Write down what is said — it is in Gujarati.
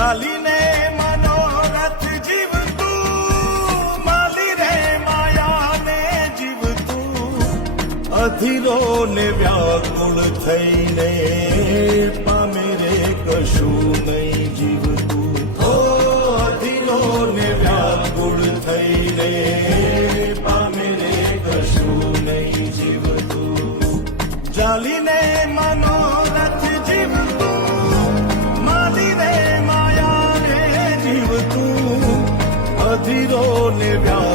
ચાલીને મનોરથ જીવતું, માલી રે માયાને જીવતું, અધીરો ને વ્યાકુળ થઈને પામે રે કશું નહીં જીવતું. ઓ અધીરો ને વ્યાકુળ થઈને પામે રે કશું નહીં જીવતું. ચાલીને મનોરથ જીવતું, માલી રે માયાને જીવતું, અધીરો ને વ્યા